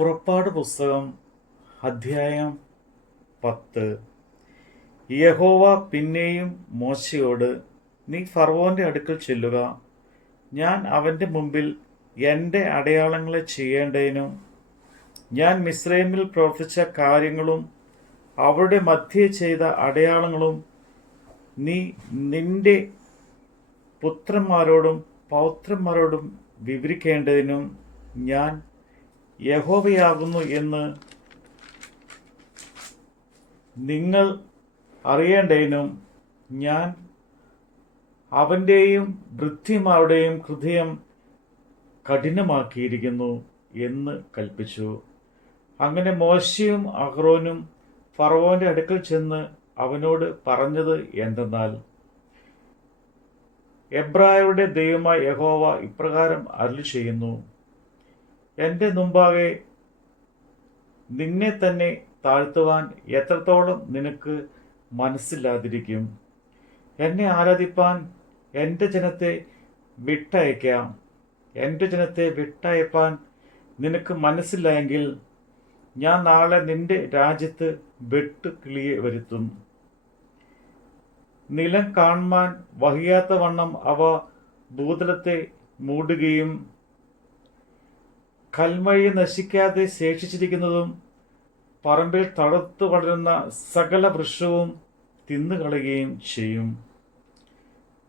പുറപ്പാട് പുസ്തകം അധ്യായം 10. യഹോവ പിന്നെയും മോശയോട്, നീ ഫറവോന്റെ അടുക്കൽ ചെല്ലുക, ഞാൻ അവന്റെ മുമ്പിൽ എൻ്റെ അടയാളങ്ങളെ ചെയ്യേണ്ടതിനും ഞാൻ മിസ്രൈമിൽ പ്രവർത്തിച്ച കാര്യങ്ങളും അവരുടെ മധ്യേ ചെയ്ത അടയാളങ്ങളും നീ നിന്റെ പുത്രന്മാരോടും പൗത്രന്മാരോടും വിവരിക്കേണ്ടതിനും ഞാൻ യഹോവയാകുന്നു എന്ന് നിങ്ങൾ അറിയേണ്ടതിനും ഞാൻ അവൻ്റെയും വൃദ്ധിമാരുടെയും ഹൃദയം കഠിനമാക്കിയിരിക്കുന്നു എന്ന് കൽപ്പിച്ചു. അങ്ങനെ മോശയും അഹ്റോനും ഫറവോന്റെ അടുക്കൽ ചെന്ന് അവനോട് പറഞ്ഞത് എന്തെന്നാൽ, എബ്രായരുടെ ദൈവമായ യഹോവ ഇപ്രകാരം അരുളി ചെയ്യുന്നു, എൻ്റെ മുമ്പാകെ നിന്നെ തന്നെ താഴ്ത്തുവാൻ എത്രത്തോളം നിനക്ക് മനസ്സില്ലാതിരിക്കും? എന്നെ ആരാധിപ്പാൻ എൻ്റെ ജനത്തെ വിട്ടയക്കാം. എൻ്റെ ജനത്തെ വിട്ടയപ്പാൻ നിനക്ക് മനസ്സില്ലായെങ്കിൽ ഞാൻ നാളെ നിന്റെ രാജ്യത്ത് വെട്ടുകിളിയെ വരുത്തും. നിലം കാണുവാൻ വഹിയാത്ത വണ്ണം അവ ഭൂതലത്തെ മൂടുകയും കൽമഴി നശിക്കാതെ ശേഷിച്ചിരിക്കുന്നതും പറമ്പിൽ തളർത്തു വളരുന്ന സകല വൃക്ഷവും തിന്നുകളയുകയും ചെയ്യും.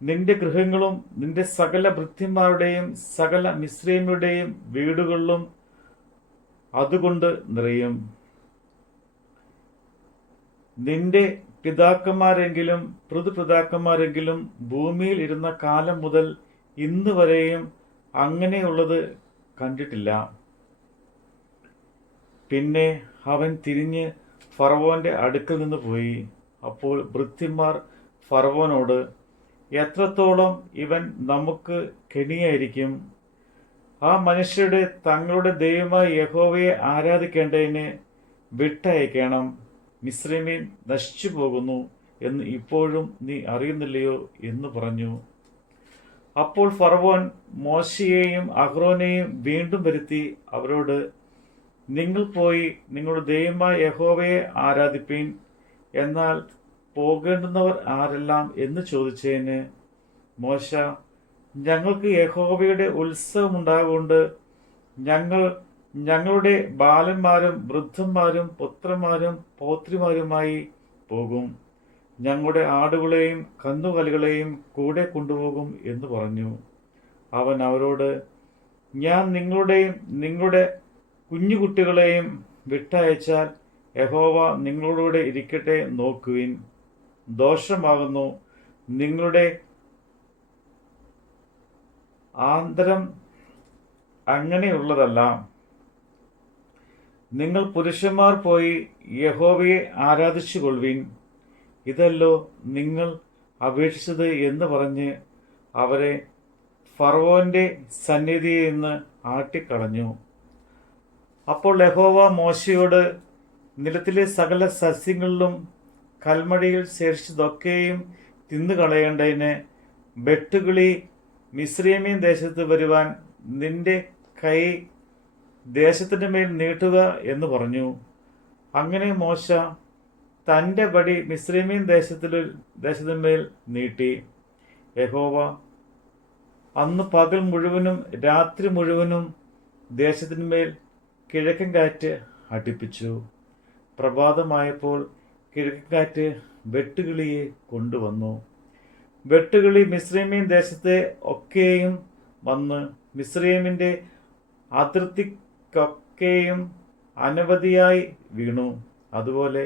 നിന്റെ ഗൃഹങ്ങളും നിന്റെ സകല ഭൃത്യന്മാരുടെയും സകല മിസ്രൈമ്യരുടെയും വീടുകളിലും അതുകൊണ്ട് നിറയും. നിന്റെ പിതാക്കന്മാരെങ്കിലും പൃഥുപിതാക്കന്മാരെങ്കിലും ഭൂമിയിൽ ഇരുന്ന കാലം മുതൽ ഇന്ന് വരെയും അങ്ങനെയുള്ളത് കണ്ടിട്ടില്ല. പിന്നെ അവൻ തിരിഞ്ഞ് ഫറവോന്റെ അടുക്കൽ നിന്ന് പോയി. അപ്പോൾ ഭൃത്യന്മാർ ഫറവോനോട്, എത്രത്തോളം ഇവൻ നമുക്ക് കെണിയായിരിക്കും? ആ മനുഷ്യരുടെ തങ്ങളുടെ ദൈവമായ യഹോവയെ ആരാധിക്കേണ്ടതിന് വിട്ടയക്കണം. മിസ്രൈമ്യൻ നശിച്ചു പോകുന്നു എന്ന് ഇപ്പോഴും നീ അറിയുന്നില്ലയോ എന്ന് പറഞ്ഞു. അപ്പോൾ ഫറവോൻ മോശയെയും അഹ്റോനെയും വീണ്ടും വരുത്തി അവരോട്, നിങ്ങൾ പോയി നിങ്ങളുടെ ദൈവമായ യഹോവയെ ആരാധിപ്പീൻ. എന്നാൽ പോകേണ്ടുന്നവർ ആരെല്ലാം എന്ന് ചോദിച്ചതിന് മോശ, ഞങ്ങൾക്ക് യഹോവയുടെ ഉത്സവം ഉണ്ടാകൊണ്ട് ഞങ്ങൾ ഞങ്ങളുടെ ബാലന്മാരും വൃദ്ധന്മാരും പുത്രന്മാരും പൗത്രിമാരുമായി പോകും. ഞങ്ങളുടെ ആടുകളെയും കന്നുകാലികളെയും കൂടെ കൊണ്ടുപോകും എന്ന് പറഞ്ഞു. അവൻ അവരോട്, ഞാൻ നിങ്ങളുടെയും നിങ്ങളുടെ കുഞ്ഞുകുട്ടികളെയും വിട്ടയച്ചാൽ യഹോവ നിങ്ങളോടുകൂടെ ഇരിക്കട്ടെ. നോക്കുവിൻ, ദോഷമാകുന്നു. നിങ്ങളുടെ ആന്തരം അങ്ങനെയുള്ളതല്ല. നിങ്ങൾ പുരുഷന്മാർ പോയി യഹോവയെ ആരാധിച്ചു കൊള്ളുവിൻ. ഇതല്ലോ നിങ്ങൾ അപേക്ഷിച്ചത് എന്ന് പറഞ്ഞ് അവരെ ഫറവോന്റെ സന്നിധിയിൽ നിന്ന് ആട്ടിക്കളഞ്ഞു. അപ്പോൾ യഹോവ മോശയോട്, നിലത്തിലെ സകല സസ്യങ്ങളിലും കൽമഴയിൽ ശേഷിച്ചതൊക്കെയും തിന്നുകളയേണ്ടതിന് വെട്ടുകിളി മിസ്രൈമ്യൻ ദേശത്ത് വരുവാൻ നിന്റെ കൈ ദേശത്തിന്റെ മേൽ നീട്ടുക എന്ന് പറഞ്ഞു. അങ്ങനെ മോശ തൻ്റെ വടി മിസ്രൈമ്യൻ ദേശത്തിന്മേൽ നീട്ടി. യഹോവ അന്ന് പകൽ മുഴുവനും രാത്രി മുഴുവനും ദേശത്തിന്മേൽ കിഴക്കൻ കാറ്റ് അടിപ്പിച്ചു. പ്രഭാതമായപ്പോൾ കിഴക്കൻ കാറ്റ് വെട്ടുകിളിയെ കൊണ്ടുവന്നു. വെട്ടുകിളി മിസ്രൈമ്യൻ ദേശത്തെ ഒക്കെയും വന്ന് മിസ്രൈമിന്റെ അതിർത്തിക്കൊക്കെയും അനവധിയായി വീണു. അതുപോലെ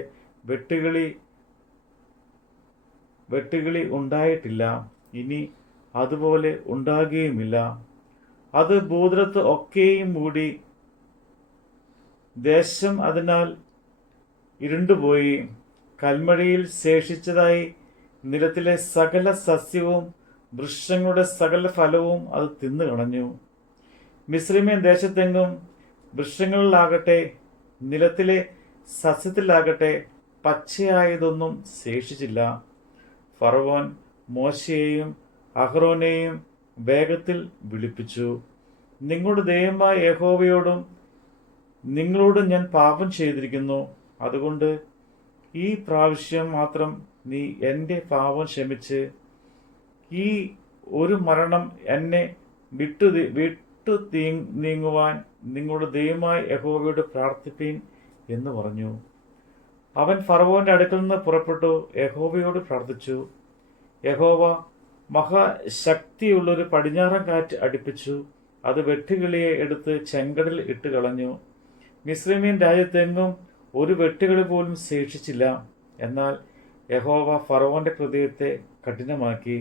വെട്ടുകിളി ഉണ്ടായിട്ടില്ല, ഇനി അതുപോലെ ഉണ്ടാകുകയുമില്ല. അത് ഭൂതലത്ത് ഒക്കെയും മൂടി. ദേശം അതിനാൽ ഇരുണ്ടുപോയി. കൽമഴയിൽ ശേഷിച്ചതായി നിലത്തിലെ സകല സസ്യവും വൃക്ഷങ്ങളുടെ സകല ഫലവും അത് തിന്നുകളഞ്ഞു. മിസ്രൈമ്യൻ ദേശത്തെങ്ങും വൃക്ഷങ്ങളിലാകട്ടെ നിലത്തിലെ സസ്യത്തിലാകട്ടെ പച്ചയായതൊന്നും ശേഷിച്ചില്ല. ഫറവോൻ മോശയെയും അഹ്റോനെയും വേഗത്തിൽ വിളിപ്പിച്ചു. നിങ്ങളുടെ ദൈവമായ യഹോവയോടും നിങ്ങളോട് ഞാൻ പാപം ചെയ്തിരിക്കുന്നു. അതുകൊണ്ട് ഈ പ്രാവശ്യം മാത്രം നീ എൻ്റെ പാപം ക്ഷമിച്ച് ഈ ഒരു മരണം എന്നെ വിട്ടു നീങ്ങുവാൻ നിങ്ങളുടെ ദൈവമായ യഹോവയോട് പ്രാർത്ഥിപ്പീൻ എന്ന് പറഞ്ഞു. അവൻ ഫറവോന്റെ അടുക്കൽ നിന്ന് പുറപ്പെട്ടു യഹോവയോട് പ്രാർത്ഥിച്ചു. യഹോവ മഹാശക്തിയുള്ളൊരു പടിഞ്ഞാറൻ കാറ്റ് അടിപ്പിച്ചു. അത് വെട്ടുകിളിയെ എടുത്ത് ചെങ്കടലിൽ ഇട്ട് കളഞ്ഞു. മിസ്രയീം രാജ്യത്തെങ്ങും ഒരു വെട്ടുകിളി പോലും ശേഷിച്ചില്ല. എന്നാൽ യഹോവ ഫറവോന്റെ ഹൃദയത്തെ കഠിനമാക്കി.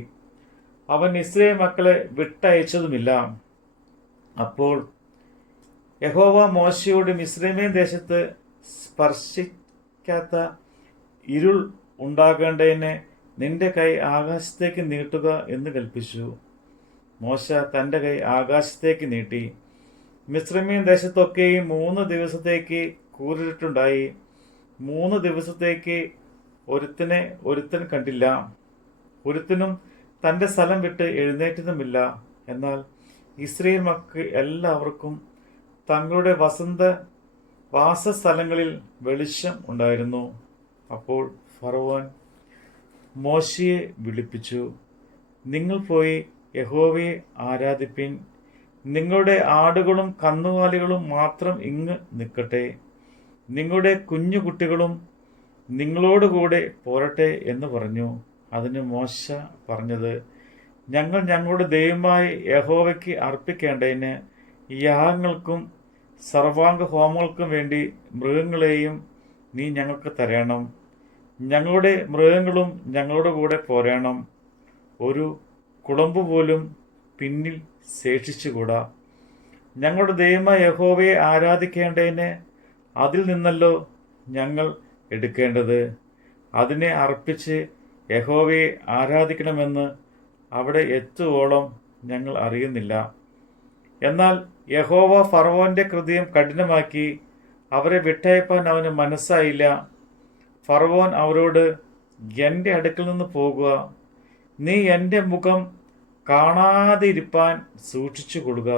അവൻ ഇസ്രായേൽ മക്കളെ വിട്ടയച്ചതുമില്ല. അപ്പോൾ യഹോവ മോശയോട് മിസ്രയീം ദേശത്ത് സ്പർശിക്കാത്ത ഇരുൾ ഉണ്ടാകേണ്ടതിന് നിന്റെ കൈ ആകാശത്തേക്ക് നീട്ടുക എന്ന് കൽപ്പിച്ചു. മോശ തൻ്റെ കൈ ആകാശത്തേക്ക് നീട്ടി. മിസ്രയീം ദേശത്തൊക്കെയും 3 ദിവസത്തേക്ക് കൂരിരുട്ടുണ്ടായി. 3 ദിവസത്തേക്ക് ഒരുത്തൻ കണ്ടില്ല. ഒരുത്തനും തൻ്റെ സ്ഥലം വിട്ട് എഴുന്നേറ്റതുമില്ല. എന്നാൽ ഇസ്രായേൽ മക്കൾ എല്ലാവർക്കും തങ്ങളുടെ വാസസ്ഥലങ്ങളിൽ വെളിച്ചം ഉണ്ടായിരുന്നു. അപ്പോൾ ഫറവോൻ മോശയെ വിളിപ്പിച്ചു. നിങ്ങൾ പോയി യഹോവയെ ആരാധിപ്പിൻ. നിങ്ങളുടെ ആടുകളും കന്നുകാലികളും മാത്രം ഇങ്ങ് നിൽക്കട്ടെ. നിങ്ങളുടെ കുഞ്ഞുകുട്ടികളും നിങ്ങളോടുകൂടെ പോരട്ടെ എന്ന് പറഞ്ഞു. അതിന് മോശ പറഞ്ഞത്, ഞങ്ങൾ ഞങ്ങളുടെ ദൈവമായ യഹോവയ്ക്ക് അർപ്പിക്കേണ്ടതിന് യാഗങ്ങൾക്കും സർവാംഗ ഹോമങ്ങൾക്കും വേണ്ടി മൃഗങ്ങളെയും നീ ഞങ്ങൾക്ക് തരണം. ഞങ്ങളുടെ മൃഗങ്ങളും ഞങ്ങളുടെ കൂടെ പോരണം. ഒരു കുളമ്പ് പോലും പിന്നിൽ ശേഷിച്ചുകൂടാ. ഞങ്ങളുടെ ദൈവമായ യഹോവയെ ആരാധിക്കേണ്ടതിന് അതിൽ നിന്നല്ലോ ഞങ്ങൾ എടുക്കേണ്ടത്. അതിനെ അർപ്പിച്ച് യഹോവയെ ആരാധിക്കണമെന്ന് അവിടെ എത്തുവോളം ഞങ്ങൾ അറിയുന്നില്ല. എന്നാൽ യഹോവ ഫറവോന്റെ ഹൃദയം കഠിനമാക്കി. അവരെ വിട്ടയപ്പാൻ അവന് മനസ്സായില്ല. ഫറവോൻ അവരോട്, എൻ്റെ അടുക്കൽ നിന്ന് പോകുക. നീ എൻ്റെ മുഖം കാണാതെ ഇരിപ്പാൻ സൂക്ഷിച്ചു കൊള്ളുക.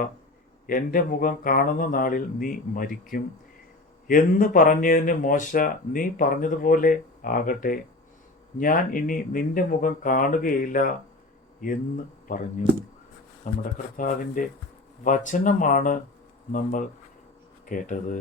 എൻ്റെ മുഖം കാണുന്ന നാളിൽ നീ മരിക്കും എന്ന് പറഞ്ഞതിന് മോശ, നീ പറഞ്ഞതുപോലെ ആകട്ടെ, ഞാൻ ഇനി നിന്റെ മുഖം കാണുകയില്ല എന്ന് പറഞ്ഞു. നമ്മുടെ കർത്താവിൻ്റെ വചനമാണ് നമ്മൾ കേട്ടത്.